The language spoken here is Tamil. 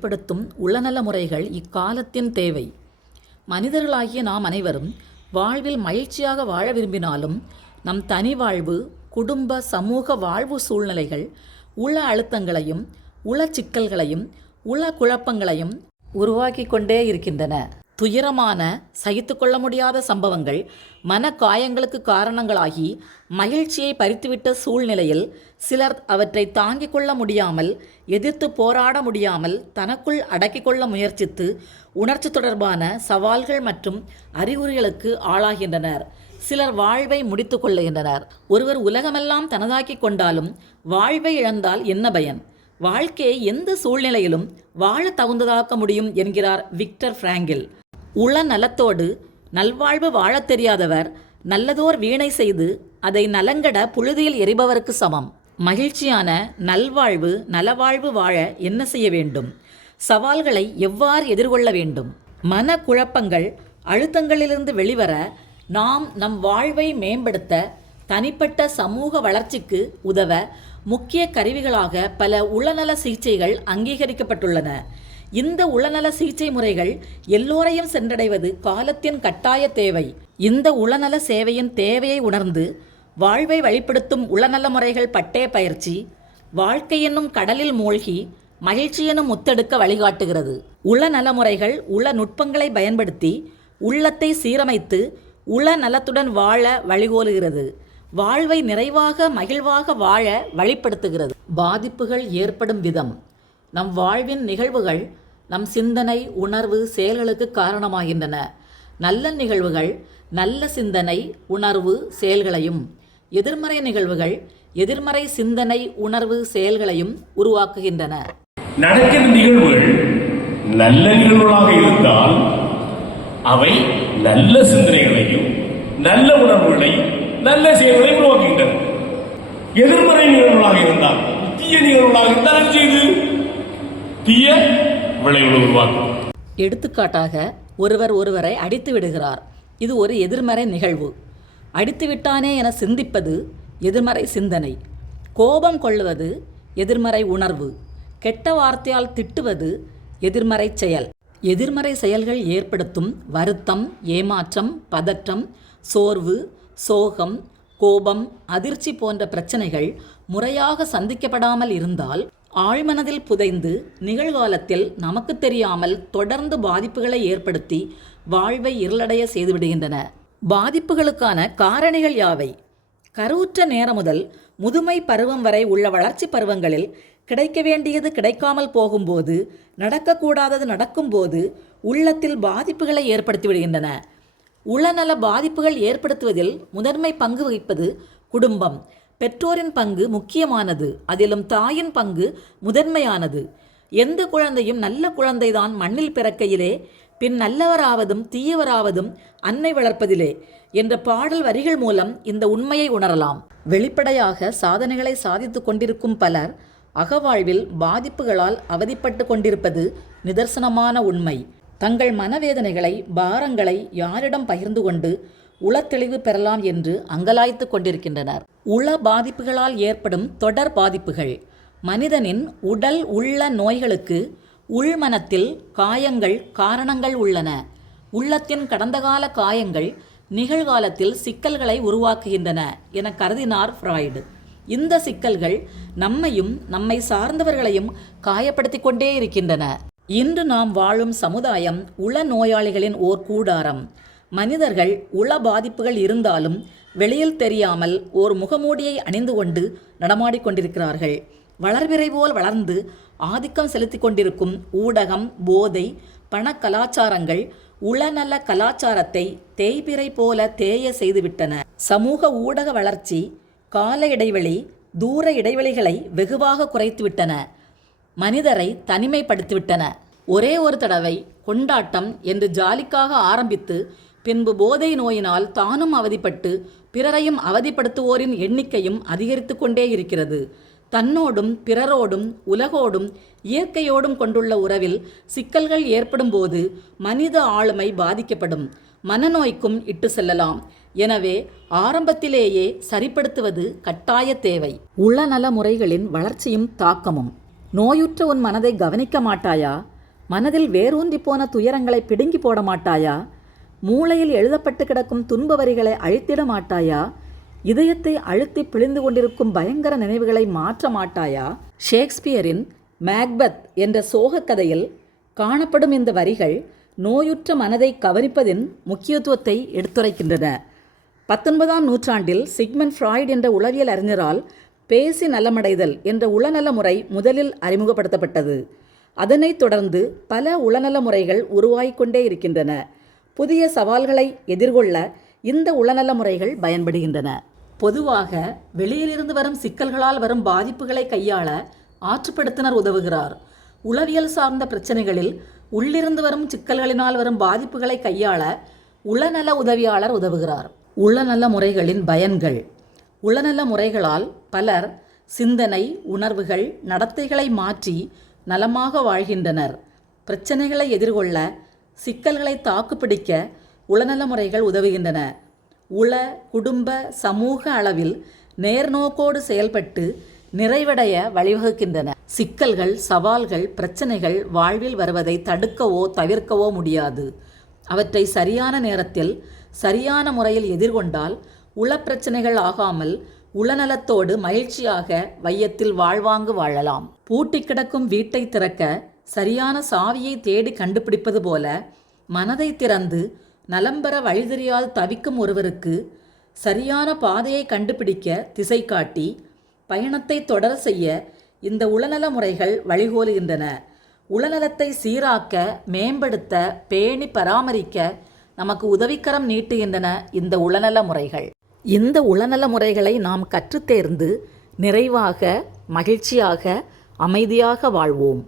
ஏற்படுத்தும் உளநல முறைகள் இக்காலத்தின் தேவை. மனிதர்களாகிய நாம் அனைவரும் வாழ்வில் மகிழ்ச்சியாக வாழ விரும்பினாலும் நம் தனி வாழ்வு குடும்ப சமூக வாழ்வு சூழ்நிலைகள் உள அழுத்தங்களையும் உள சிக்கல்களையும் உள குழப்பங்களையும் உருவாக்கி கொண்டே இருக்கின்றன. துயரமான சகித்துக்கொள்ள முடியாத சம்பவங்கள் மன காயங்களுக்கு காரணங்களாகி மகிழ்ச்சியை பறித்துவிட்ட சூழ்நிலையில் சிலர் அவற்றை தாங்கிக் கொள்ள முடியாமல் எதிர்த்து போராட முடியாமல் தனக்குள் அடக்கிக் கொள்ள முயற்சித்து உணர்ச்சி தொடர்பான சவால்கள் மற்றும் அறிகுறிகளுக்கு ஆளாகின்றனர். சிலர் வாழ்வை முடித்து கொள்ளுகின்றனர். ஒருவர் உலகமெல்லாம் தனதாக்கிக் கொண்டாலும் வாழ்வை இழந்தால் என்ன பயன்? வாழ்க்கையை எந்த சூழ்நிலையிலும் வாழ தகுந்ததாக்க முடியும் என்கிறார் விக்டர் பிராங்கில் உள நலத்தோடு நல்வாழ்வு வாழத் தெரியாதவர் நல்லதோர் வீணை செய்து அதை நலங்கட புழுதியில் எரிபவருக்கு சமம். மகிழ்ச்சியான நல்வாழ்வு நலவாழ்வு வாழ என்ன செய்ய வேண்டும்? சவால்களை எவ்வாறு எதிர்கொள்ள வேண்டும்? மன குழப்பங்கள் அழுத்தங்களிலிருந்து வெளிவர நாம் நம் வாழ்வை மேம்படுத்த தனிப்பட்ட சமூக வளர்ச்சிக்கு உதவ முக்கிய கருவிகளாக பல உளநல சிகிச்சைகள் அங்கீகரிக்கப்பட்டுள்ளன. இந்த உளநல சிகிச்சை முறைகள் எல்லோரையும் சென்றடைவது காலத்தின் கட்டாய தேவை. இந்த உளநல சேவையின் தேவையை உணர்ந்து வாழ்வை வழிப்படுத்தும் உளநல முறைகள் பட்டய பயிற்சி வாழ்க்கை என்னும் கடலில் மூழ்கி மகிழ்ச்சி எனும் முத்தெடுக்க வழிகாட்டுகிறது. உளநல முறைகள் உள நுட்பங்களை பயன்படுத்தி உள்ளத்தை சீரமைத்து உள நலத்துடன் வாழ வழிகோலுகிறது. வாழ்வை நிறைவாக மகிழ்வாக வாழ வழிப்படுத்துகிறது. பாதிப்புகள் ஏற்படும் விதம். நம் வாழ்வின் நிகழ்வுகள் நம் சிந்தனை உணர்வு செயல்களுக்கு காரணமாகின்றன. நல்ல நிகழ்வுகள் நல்ல சிந்தனை உணர்வு செயல்களையும் எதிர்மறை நிகழ்வுகள் எதிர்மறை சிந்தனை உணர்வு செயல்களையும் உருவாக்குகின்றன. நடக்கிற நிகழ்வுகள் நல்ல நிகழ்வுகளாக இருந்தால் அவை நல்ல சிந்தனைகளையும் நல்ல உணர்வுகளையும் நல்ல செயல்களையும் உருவாக்குகின்றன. எதிர்மறை நிகழ்வுகளாக இருந்தால் தீய நிகழ்வுகளாக இருந்தால் செய்து தீய விளைவுகளை உருவாக்கும். எடுத்துக்காட்டாக ஒருவர் ஒருவரை அடித்து விடுகிறார். இது ஒரு எதிர்மறை நிகழ்வு. அடித்து விட்டானே என சிந்திப்பது எதிர்மறை சிந்தனை. கோபம் கொள்வது எதிர்மறை உணர்வு. கெட்ட வார்த்தையால் திட்டுவது எதிர்மறை செயல். எதிர்மறை செயல்கள் ஏற்படுத்தும் வருத்தம் ஏமாற்றம் பதற்றம் சோர்வு சோகம் கோபம் அதிர்ச்சி போன்ற பிரச்சனைகள் முறையாக சந்திக்கப்படாமல் இருந்தால் ஆழ்மனதில் புதைந்து நிகழ்காலத்தில் நமக்கு தெரியாமல் தொடர்ந்து பாதிப்புகளை ஏற்படுத்தி வாழ்வை இருளடைய செய்துவிடுகின்றன பாதிப்புகளுக்கான காரணிகள் யாவை? கருவுற்ற நேரம் முதல் முதுமை பருவம் வரை உள்ள வளர்ச்சி பருவங்களில் கிடைக்க வேண்டியது கிடைக்காமல் போகும்போது நடக்கக்கூடாதது நடக்கும்போது உள்ளத்தில் பாதிப்புகளை ஏற்படுத்தி விடுகின்றன. உளநல பாதிப்புகள் ஏற்படுத்துவதில் முதன்மை பங்கு வகிப்பது குடும்பம். பெற்றோரின் பங்கு முக்கியமானது. அதிலும் தாயின் பங்கு முதன்மையானது. எந்த குழந்தையும் நல்ல குழந்தைதான் மண்ணில் பிறக்கையிலே பின் நல்லவராவதும் தீயவராவதும் அன்னை வளர்ப்பதிலே என்ற பாடல் வரிகள் மூலம் இந்த உண்மையை உணரலாம். வெளிப்படையாக சாதனைகளை சாதித்துக் கொண்டிருக்கும் பலர் அகவாழ்வில் பாதிப்புகளால் அவதிப்பட்டு கொண்டிருப்பது நிதர்சனமான உண்மை. தங்கள் மனவேதனைகளை பாரங்களை யாரிடம் பகிர்ந்து கொண்டு உளத்தெளிவு பெறலாம் என்று அங்கலாய்த்து கொண்டிருக்கின்றனர். உள பாதிப்புகளால் ஏற்படும் தொடர் பாதிப்புகள். மனிதனின் உடல் உள்ள நோய்களுக்கு உள்மனத்தில் காயங்கள் காரணங்கள் உள்ளன. உள்ளத்தின் கடந்தகால காயங்கள் நிகழ்காலத்தில் சிக்கல்களை உருவாக்குகின்றன என கருதினார் ஃப்ராய்டு. இந்த சிக்கல்கள் நம்மையும் நம்மை சார்ந்தவர்களையும் காயப்படுத்திக் கொண்டே இருக்கின்றன. இன்று நாம் வாழும் சமுதாயம் உள நோயாளிகளின் ஓர் கூடாரம். மனிதர்கள் உள பாதிப்புகள் இருந்தாலும் வெளியில் தெரியாமல் ஓர் முகமூடியை அணிந்து கொண்டு நடமாடிக்கொண்டிருக்கிறார்கள் வளர்பிறை போல் வளர்ந்து ஆதிக்கம் செலுத்தி கொண்டிருக்கும் ஊடகம் போதை பண கலாச்சாரங்கள் உளநல கலாச்சாரத்தை தேய்பிறை போல தேய செய்துவிட்டன. சமூக ஊடக வளர்ச்சி கால இடைவெளி தூர இடைவெளிகளை வெகுவாக குறைத்துவிட்டன. மனிதரை தனிமைப்படுத்திவிட்டன. ஒரே ஒரு தடவை கொண்டாட்டம் என்று ஜாலிக்காக ஆரம்பித்து பின்பு போதை நோயினால் தானும் அவதிப்பட்டு பிறரையும் அவதிப்படுத்துவோரின் எண்ணிக்கையும் அதிகரித்து கொண்டே இருக்கிறது. தன்னோடும் பிறரோடும் உலகோடும் இயற்கையோடும் கொண்டுள்ள உறவில் சிக்கல்கள் ஏற்படும்போது மனித ஆளுமை பாதிக்கப்படும். மனநோய்க்கும் இட்டு செல்லலாம். எனவே ஆரம்பத்திலேயே சரிப்படுத்துவது கட்டாய தேவை. உளநல முறைகளின் வளர்ச்சியும் தாக்கமும். நோயுற்ற உன் மனதை கவனிக்க மாட்டாயா? மனதில் வேரூன்றி போன துயரங்களை பிடுங்கி போட மாட்டாயா? மூளையில் எழுதப்பட்டு கிடக்கும் துன்ப வரிகளை அழித்திட மாட்டாயா? இதயத்தை அழுத்தி பிழிந்து கொண்டிருக்கும் பயங்கர நினைவுகளை மாற்ற மாட்டாயா? ஷேக்ஸ்பியரின் மேக்பத் என்ற சோகக் கதையில் காணப்படும் இந்த வரிகள் நோயுற்ற மனதை கவனிப்பதின் முக்கியத்துவத்தை எடுத்துரைக்கின்றன. பத்தொன்பதாம் நூற்றாண்டில் சிக்மன் ஃப்ராய்ட் என்ற உளவியல் அறிஞரால் பேசி நலமடைதல் என்ற உளநல முறை முதலில் அறிமுகப்படுத்தப்பட்டது. அதனைத் தொடர்ந்து பல உளநல முறைகள் உருவாகிக்கொண்டே இருக்கின்றன. புதிய சவால்களை எதிர்கொள்ள இந்த உளநல முறைகள் பயன்படுகின்றன. பொதுவாக வெளியிலிருந்து வரும் சிக்கல்களால் வரும் பாதிப்புகளை கையாள ஆற்றுப்படுத்தினர் உதவுகிறார். உளவியல் சார்ந்த பிரச்சனைகளில் உள்ளிருந்து வரும் சிக்கல்களினால் வரும் பாதிப்புகளை கையாள உளநல உதவியாளர் உதவுகிறார். உளநல முறைகளின் பயன்கள். உளநல முறைகளால் பலர் சிந்தனை உணர்வுகள் நடத்தைகளை மாற்றி நலமாக வாழ்கின்றனர். பிரச்சனைகளை எதிர்கொள்ள சிக்கல்களை தாக்குப்பிடிக்க உளநல முறைகள் உதவுகின்றன. உள குடும்ப சமூக அளவில் நேர்நோக்கோடு செயல்பட்டு நிறைவடைய வழிவகுக்கின்றன. சிக்கல்கள் சவால்கள் பிரச்சனைகள் வாழ்வில் வருவதை தடுக்கவோ தவிர்க்கவோ முடியாது. அவற்றை சரியான நேரத்தில் சரியான முறையில் எதிர்கொண்டால் உள பிரச்சனைகள் ஆகாமல் உளநலத்தோடு மகிழ்ச்சியாக வையத்தில் வாழ்வாங்கு வாழலாம். பூட்டி கிடக்கும் வீட்டை திறக்க சரியான சாவியை தேடி கண்டுபிடிப்பது போல மனதை திறந்து நலம்பர பெற தவிக்கும் ஒருவருக்கு சரியான பாதையை கண்டுபிடிக்க திசை காட்டி பயணத்தை தொடர செய்ய இந்த உளநல முறைகள் வழிகோலுகின்றன. உளநலத்தை சீராக்க மேம்படுத்த பேணி பராமரிக்க நமக்கு உதவிக்கரம் நீட்டுகின்றன இந்த உளநல முறைகள். இந்த உளநல முறைகளை நாம் கற்றுத் தேர்ந்து நிறைவாக மகிழ்ச்சியாக அமைதியாக வாழ்வோம்.